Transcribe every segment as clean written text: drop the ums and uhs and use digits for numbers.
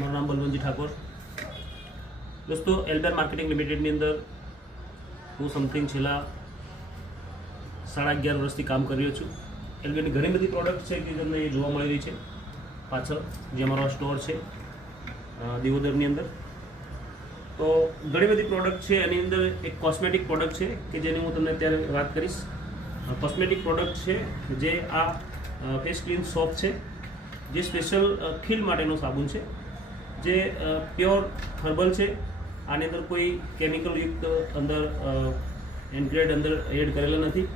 મારું નામ બલવંતજી ઠાકોર. દોસ્તો, એલ્બર માર્કેટિંગ લિમિટેડની અંદર હું સમથિંગ છેલ્લા 11.5 વર્ષથી કામ કરી રહ્યો છું. એલ્બરની ઘણી બધી પ્રોડક્ટ છે કે તમને જોવા મળી રહી છે પાછળ, જે અમારો સ્ટોર છે દિયોદરની અંદર. તો ઘણી બધી પ્રોડક્ટ છે. એની અંદર એક કોસ્મેટિક પ્રોડક્ટ છે કે જેની હું તમને અત્યારે વાત કરીશ. કોસ્મેટિક પ્રોડક્ટ છે જે આ ફેસ ક્લીન સોપ છે, જે સ્પેશિયલ ખીલ માટેનો સાબુન છે, જે પ્યોર હર્બલ છે. આની અંદર કોઈ કેમિકલ યુક્ત અંદર ઇન્ગ્રેડ અંદર એડ કરેલા નથી.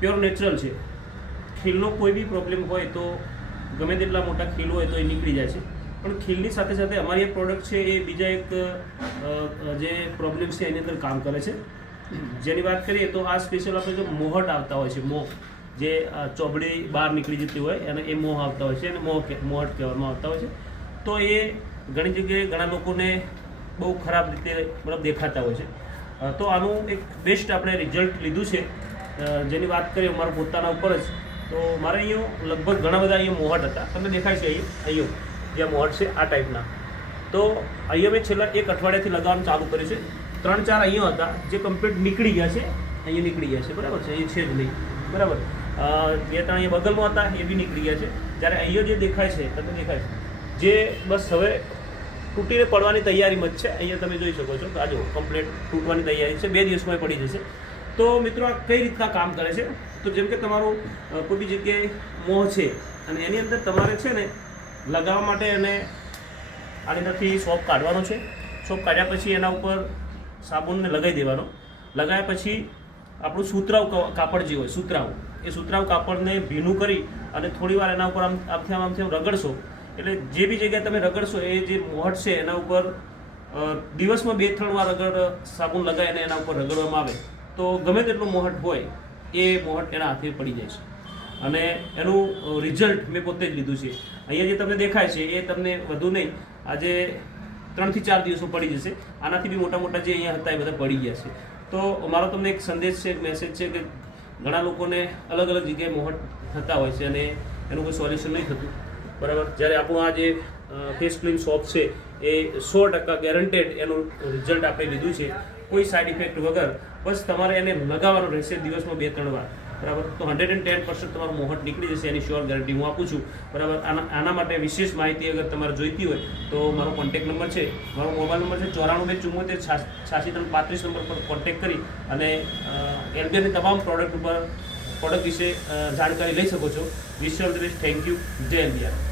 પ્યોર નેચરલ છે. ખીલનો કોઈ બી પ્રોબ્લેમ હોય તો ગમે તેટલા મોટા ખીલ હોય તો એ નીકળી જાય છે. પણ ખીલની સાથે સાથે અમારી એક પ્રોડક્ટ છે એ બીજા એક જે પ્રોબ્લેમ છે એની અંદર કામ કરે છે. જેની વાત કરીએ તો આ સ્પેશિયલ આપણે જો મોહટ આવતા હોય છે, મોહ જે ચોબડી બહાર નીકળી જતી હોય અને એ મોહ આવતા હોય છે અને મોહટ કહેવામાં આવતા હોય છે. તો એ ઘણી જગ્યાએ ઘણા લોકોને બહુ ખરાબ રીતે મતલબ દેખાતા હોય છે. તો આનું એક બેસ્ટ આપણે રિઝલ્ટ લીધું છે. જેની વાત કરીએ મારા પોતાના ઉપર જ, તો મારે અહીંયા લગભગ ઘણા બધા અહીંયા મોહટ હતા. તમને દેખાય છે અહીંયા જે મોહટ છે આ ટાઈપના. તો અહીંયા મેં છેલ્લા 1 અઠવાડિયાથી લગાવવાનું ચાલુ કર્યું છે. 3-4 અહીંયા હતા જે કમ્પ્લીટ નીકળી ગયા છે. અહીંયા નીકળી ગયા છે, બરાબર છે, અહીંયા છે જ નહીં, બરાબર. 2-3 અહીંયા બગલમાં હતા એ બી નીકળી ગયા છે. જ્યારે અહીંયા જે દેખાય છે, તમને દેખાય છે જે બસ હવે તૂટીને પડવાની તૈયારીમાં જ છે. અહીંયા તમે જોઈ શકો છો, આ જો કમ્પ્લીટ તૂટવાની તૈયારી છે. 2 દિવસમાં પડી જશે. તો મિત્રો, આ કઈ રીતના કામ કરે છે? તો જેમ કે તમારું કોઈ બી જગ્યાએ મોહ છે અને એની અંદર તમારે છે ને લગાવવા માટે અને આની અંદરથી સોપ કાઢવાનો છે. સોપ કાઢ્યા પછી એના ઉપર સાબુનને લગાવી દેવાનો. લગાવ્યા પછી આપણું સુતરાવ કાપડ જે હોય, સુતરાવ, એ સુતરાવ કાપડને ભીનું કરી અને થોડી વાર એના ઉપર આમથી રગડશો. એટલે જે બી જગ્યાએ તમે રગડશો એ જે મોહટ છે એના ઉપર દિવસમાં 2-3 વાર સાબુન લગાવીને એના ઉપર રગડવામાં આવે તો ગમે તેટલું મોહટ હોય એ મોહટ એના હાથે પડી જાય છે. અને એનું રિઝલ્ટ મેં પોતે જ લીધું છે. અહીંયા જે તમને દેખાય છે એ તમને વધુ નહીં, આજે 3 થી 4 દિવસો પડી જશે. આનાથી બી મોટા મોટા જે અહીંયા હતા એ બધા પડી ગયા છે. તો મારો તમને એક સંદેશ છે, એક મેસેજ છે કે ઘણા લોકોને અલગ અલગ જગ્યાએ મોહટ થતા હોય છે અને એનું કોઈ સોલ્યુશન નહીં થતું, બરાબર. જ્યારે આપણું આ જે ફેસ ક્લીન સોપ છે એ 100% ગેરંટેડ એનું રિઝલ્ટ આપણે લીધું છે, કોઈ સાઇડ ઇફેક્ટ વગર. બસ તમારે એને લગાવવાનું રહેશે દિવસમાં 2-3 વાર, બરાબર. તો 110% તમારું મોહટ નીકળી જશે, એની શ્યોર ગેરંટી હું આપું છું, બરાબર. આના માટે વિશેષ માહિતી અગર તમારે જોઈતી હોય તો મારો કોન્ટેક્ટ નંબર છે, મારો મોબાઈલ નંબર છે 94 274 86 નંબર પર કોન્ટેક્ટ કરી અને એલ્બરની તમામ પ્રોડક્ટ વિશે જાણકારી લઈ શકો છો. Wish you all the best. Thank you. જય એલ્બિયા.